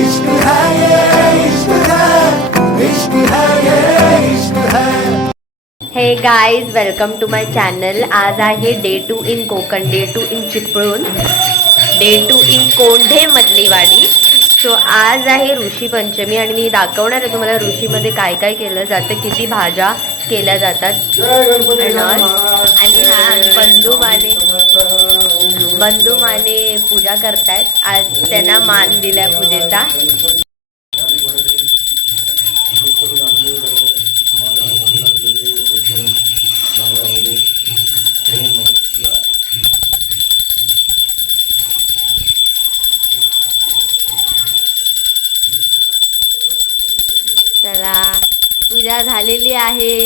इश्क है ये इश्क है, इश्क है ये इश्क है। Hey guys, welcome to my channel. आज आहे day 2 in Konkan, day 2 in Chiplun, day 2 in Kondhe Madhaliwadi. So आज आहे ऋषी पंचमी आणि मी दाखवणार आहे तुम्हाला ऋषीमध्ये काय काय केलं जातं, किती भाज्या केल्या जातात. आणि हा बंधू माने पूजा करतायत. आज त्यांना मान दिलाय पूजेचा. चला, पूजा झालेली आहे.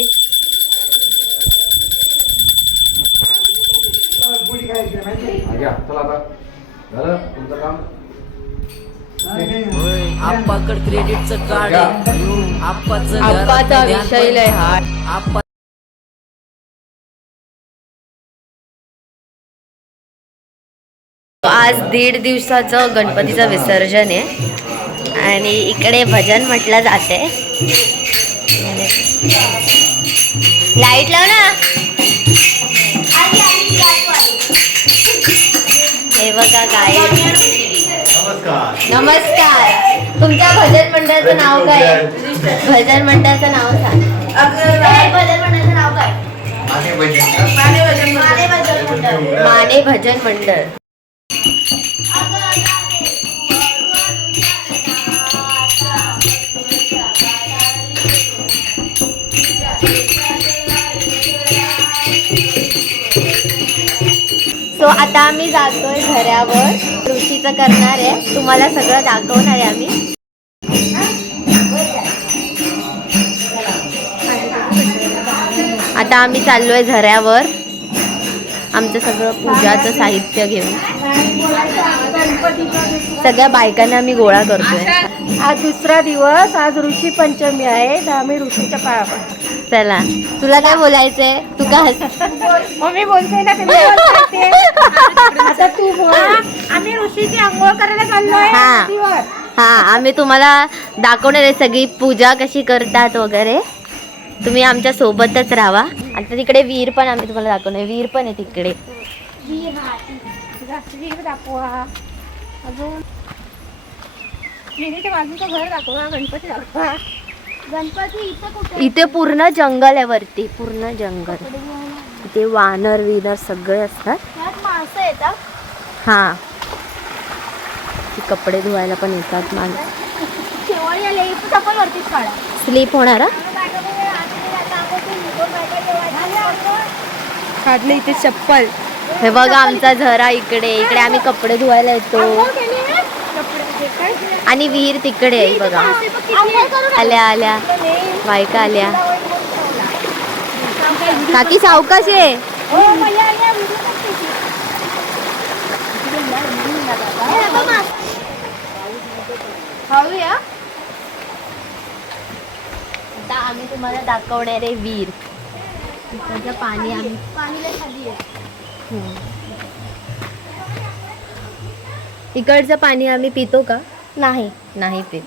आप्पाकड क्रेडिटचं कार्ड आहे. आप्पाचा विषय लय हा. आप्पा आज 1.5 दिवसाचं गणपतीचं विसर्जन आहे आणि इकडे भजन म्हटलं जाते. लाईट लाव ना. हे बघा काय. नमस्कार. तुमच्या भजन मंडळाचं नाव काय? भजन मंडळाचं नाव सांग. भजन मंडळाचं नाव काय? माने भजन मंडळ. सो आता आम्ही जातोय घरावर. ऋषीचं करणार आहे, तुम्हाला सगळं दाखवणार आहे आम्ही. आता आम्ही चाललोय झऱ्यावर आमचं सगळं पूजाचं साहित्य घेऊन. सगळ्या बायकांना आम्ही गोळा करतोय. आज दुसरा दिवस, आज ऋषी पंचमी आहे, तर आम्ही ऋषीच्या पाया पडतो. चला, तुला काय बोलायचंय? तू का मम्मी बोलते ना, तुम्ही बोलते. आता तू बोल. आम्ही ऋषीची अंघोळ करायला चाललोय नदीवर. हा, आम्ही तुम्हाला दाखवणार आहे सगळी पूजा कशी करतात वगैरे. तुम्ही आमच्या सोबतच राहा. आता तिकडे विहीर पण आम्ही तुम्हाला दाखवणार. विहीर पण आहे तिकडे. विहीर दाखवा. अजून विहिरीच्या बाजूचं घर दाखवा. गणपती दाखवा. गणपती इथे कुठे? इथे पूर्ण जंगल आहे वरती, पूर्ण जंगल. इथे वानर विनर सगळे असतात. माणसं येतात. हा, कपडे धुवायला पण येतात माणसं. शेवाळी आले आपण वरतीच काढा. स्लीप होणार हा? काढले इथे चप्पल. हे बघा आमचा झरा इकडे. इकडे आम्ही कपडे धुवायला येतो. आणि विहीर तिकडे आहे बघा. आल्या आल्या बायका आल्या. काकी सावकाश आहे. आता आम्ही तुम्हाला दाखवणार आहे विहीर. त्याचं पाणी आम्ही खाली आहे. इकडचं पाणी आम्ही पितो का? नाही पित.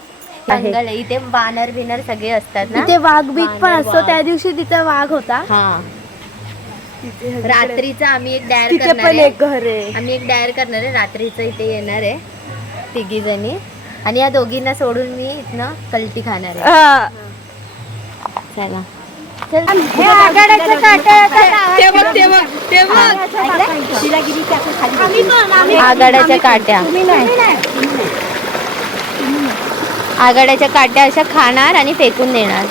जंगल आहे इथे. वानर बिनर सगळे असतात ना. इथे वाघ बीक पण असतो. त्या दिवशी तिथे वाघ होता. हा, रात्रीचा आम्ही एक डायर तिथे करणार पण आहे. एक घर आहे. आम्ही एक डायर करणार आहे. रात्रीचं इथे येणार आहे 3 जणी. आणि या दोघींना सोडून मी इथनं कल्टी खाणार आहे. चला. आघाड्याच्या काट्या. आघाड्याच्या काट्या अशा खाणार आणि फेकून देणार.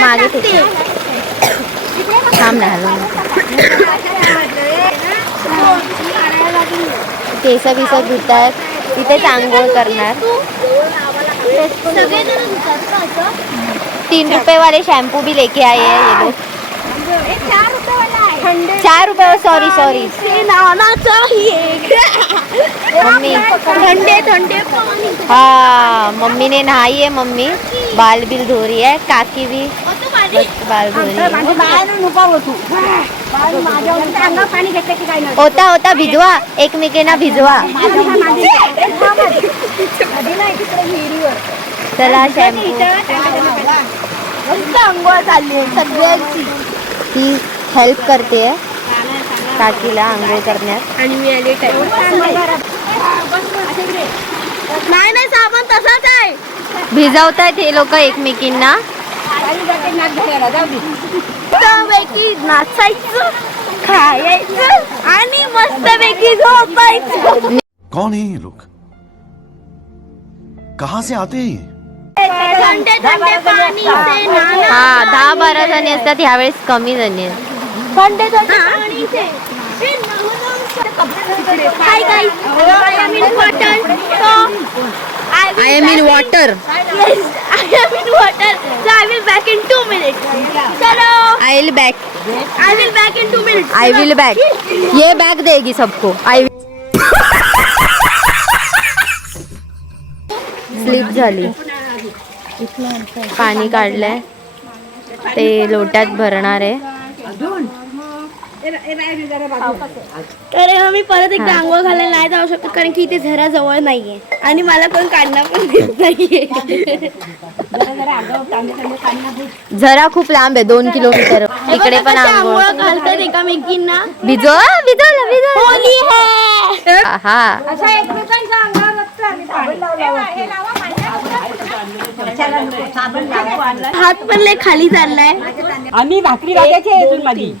मागे थांब ना. केस बिस धुतात. इथे आंघोळ करणार. 3 रुपये वाले शैम्पू भी लेके आए हैं ये लोग. 4 रुपये. सॉरी. मम्मी ठंडे हाँ, मम्मी ने नहाई है. मम्मी बाल बिल धो रही है. काकी भी बाल धो रही है. होता भिजवा एकमेकांना भिजवा. नाही तिकडे विहिरीवर. चला शॅम्पू मस्त अंघोळ चालली आहे सगळ्यांची. ती हेल्प करते काकीला आंघोळ करण्यात. आणि मी आले नाही नाही साबण तसाच आहे. भिजवतायत हे लोक एकमेकींना. मस्तपैकी नाचायचं खायचं आणि मस्तपैकी झोपायचं. कौन है ये लोग कहाँ से आते हैं ये? थंडे थंडे पाणी से नाना. हा 10-12 जणी असतात, ह्यावेळेस कमी जणी आहेत. थंडे थंडे पाणी से. Hi guys, I am in water. So I am in water. Yes, I am in water. So I will back in 2 minutes. चलो. I will back. I will back in 2 minutes. I will back. ये bag देगी सबको. I slip झाली. पाणी काढलंय ते लोट्यात भरणार आहे. तर आम्ही परत एकदा आंघोळ घालायला नाही जाऊ शकतो कारण की इथे झरा जवळ नाहीये आणि मला कोण काढणार पण देत नाहीये. झरा खूप लांब आहे 2 किलोमीटर. इकडे पण आंघोळ आंघोळ घालतात एकामेकींना. भिजवलं होली है. हा. अशा एकमेकांच्या अंगावर लागतं आम्ही पाणी. हात पण लय खाली चाललाय. आम्ही भाकरी वाजायची आहे अजून माझी.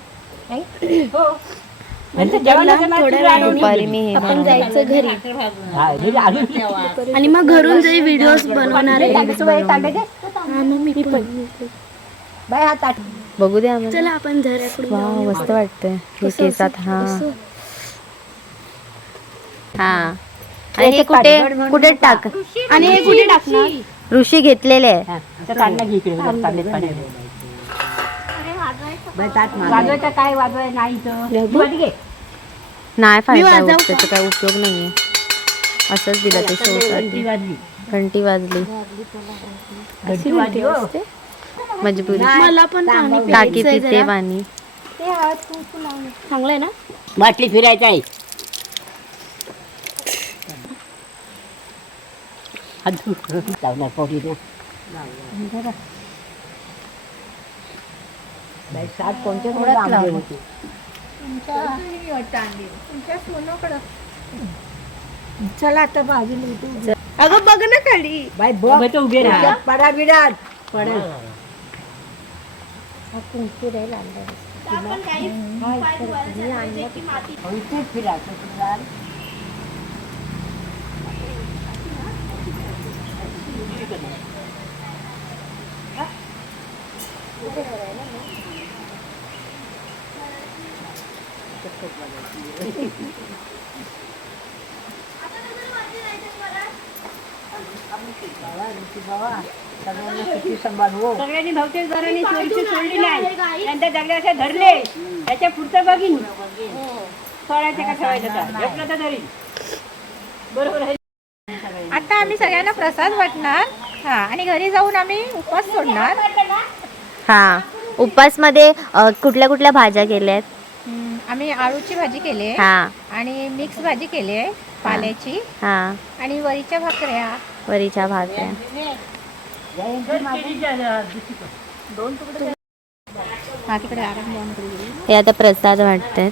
दुपारी मी हे आपण जायचं घरी आणि मग घरून जरी व्हिडिओ बनवणार आहे. बघू दे आम्हाला. चला आपण झऱ्याकडे वा मस्त वाटतंय हे केसात. हा हा. आणि हे कुठे कुठे टाक. आणि हे कुठे टाकणार. ऋषी घेतलेले आहे. वाजवायचं काय वाजवाय नाही नाही फायदा वाजवू होत, त्याचा काय उपयोग नाहीये. असंच दिलं ते शोसाठी. घंटी वाजली. मजबुरी. मला पण पाणी टाकी प्यायचंय पिते जरा. पाणी. चांगलंय ना. बाटली फिरायचं आहे. चला आता बाजूला. अगं बघ ना खाली. उभे राहा. पडा बिडात पडेल. सगळ्यांनी बहुतेक जणांनी सोडली नाही. त्यांच्या जगल्याचे धरले. त्याच्या पुढचं बघीन सोडायचे का ठेवायचं तरी बरोबर आहे. आता आम्ही सगळ्यांना प्रसाद वाटणार. हा आणि घरी जाऊन आम्ही उपवास सोडणार. हा. उपवास मध्ये कुठल्या कुठल्या भाज्या केल्यात. आम्ही आळूची भाजी केली आहे हा आणि मिक्स भाजी केली आहे पाल्याची हा. आणि वरीच्या भाकऱ्या. वरीच्या भाकऱ्या. हा तिकडे आराम जाऊन करू. हे आता प्रसाद वाटतात.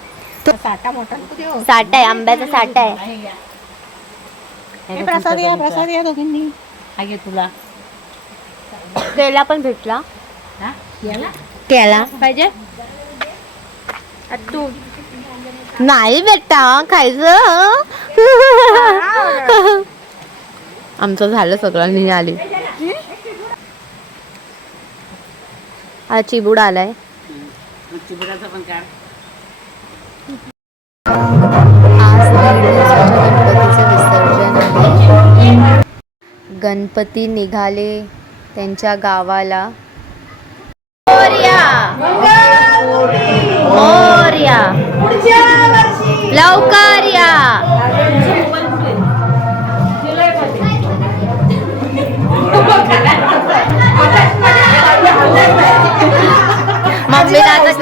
साठा मोठा साठा आहे, आंब्याचा साठा आहे. प्रसाद या दोघींनी. आहे तुला केला पण भेटला. केला पाहिजे तू नाही बेटा खायचं. आमचं झालं सगळं आली. हा चिबूड आलाय. चिबुडाचं पण काढ. आज गणपतीचं विसर्जन आहे. गणपती निघाले त्यांच्या गावाला. मोरया मोरया लवकर या. मम्मीला आता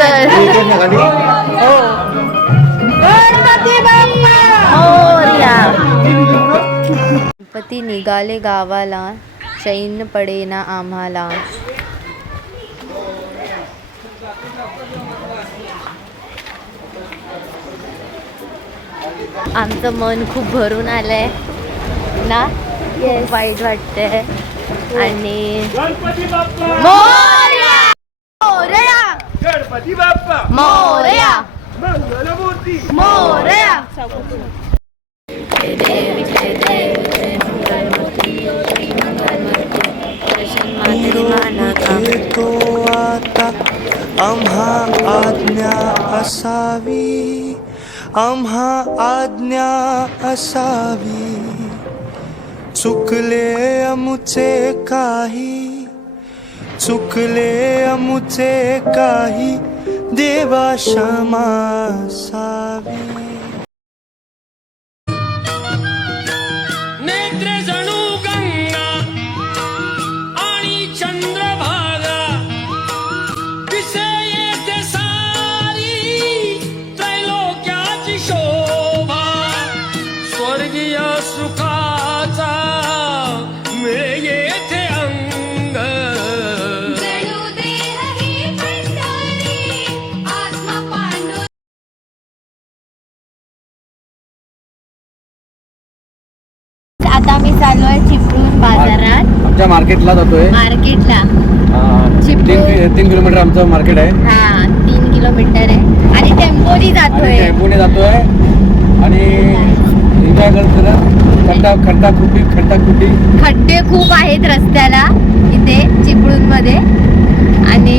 गणपती निघाले गावाला, चैन पडेना आम्हाला. आमचं मन खूप भरून आलंय ना, खूप वाईट वाटतंय. आणि गणपती बाप्पा मोरया मोरया गणपती बाप्पा मोरया मंगलमूर्ती मोरया. येतो आता आम्हा आज्ञा असावी, आम्हा आज्ञा असावी. चुकले अमुचे काही, चुकले अमुचे काही, देवा क्षमा असावी. नेत्रे जणू गंगा आणि चंद्रभागा, दिसे येथे सारी त्रैलोक्याची शोभा. स्वर्गीय सुखाचा मिळे येथे अंग. आता मी चाललोय चिपळूण बाजारात, आमच्या मार्केटला जातोय. मार्केटला. 3 किलोमीटर आमचं मार्केट आहे. हा 3 किलोमीटर आहे आणि टेम्पोनी जातोय. टेम्पोने जातोय आणि एन्जॉय करत खड्डाखुड्डी. खड्डे खूप आहेत रस्त्याला इथे चिपळूण मध्ये. आणि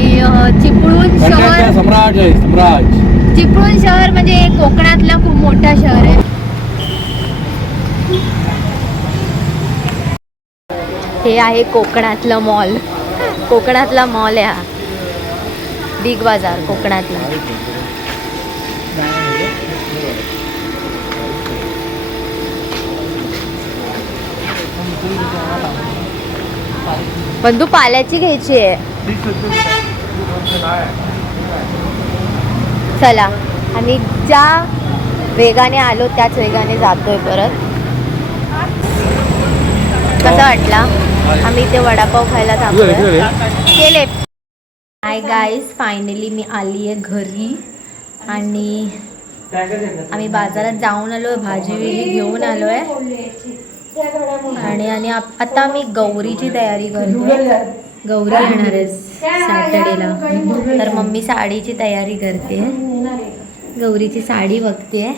चिपळूण शहर, सम्राट आहे सम्राट. चिपळूण शहर म्हणजे कोकणातलं खूप मोठं शहर आहे. हे आहे कोकणातलं मॉल, कोकणातला मॉल आहे हा, बिग बाजार कोकणातला. पण तू पाल्याची घ्यायची आहे. चला, आणि ज्या वेगाने आलो त्याच वेगाने जातोय परत. कसा वाटला? आम्ही इथे वडापाव खायला थांबलोय. केले. हाय गाईज, फायनली मी आली आहे घरी आणि आम्ही बाजारात जाऊन आलोय, भाजी विजी घेऊन आलोय. आणि आता मी गौरीची तयारी करते. गौरी येणार आहे सॅटर्डेला, तर मम्मी साडीची तयारी करते, गौरीची साडी बघते.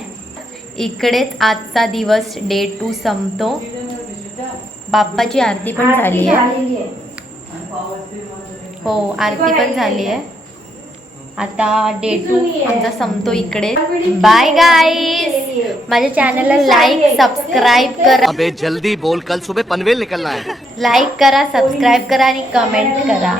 इकडेच आजचा दिवस डे 2 संपतो. बाप्पाची आरती पण झाली आहे. हो, आरती पण झाली आहे. आता डे 2 आमचा संपतो इकडे. बाय गाईज, माझ्या चॅनलला लाईक सबस्क्राईब करा. अबे जल्दी बोल, कल सुबह पनवेल निकलना है. लाईक करा, सबस्क्राईब करा आणि कमेंट करा.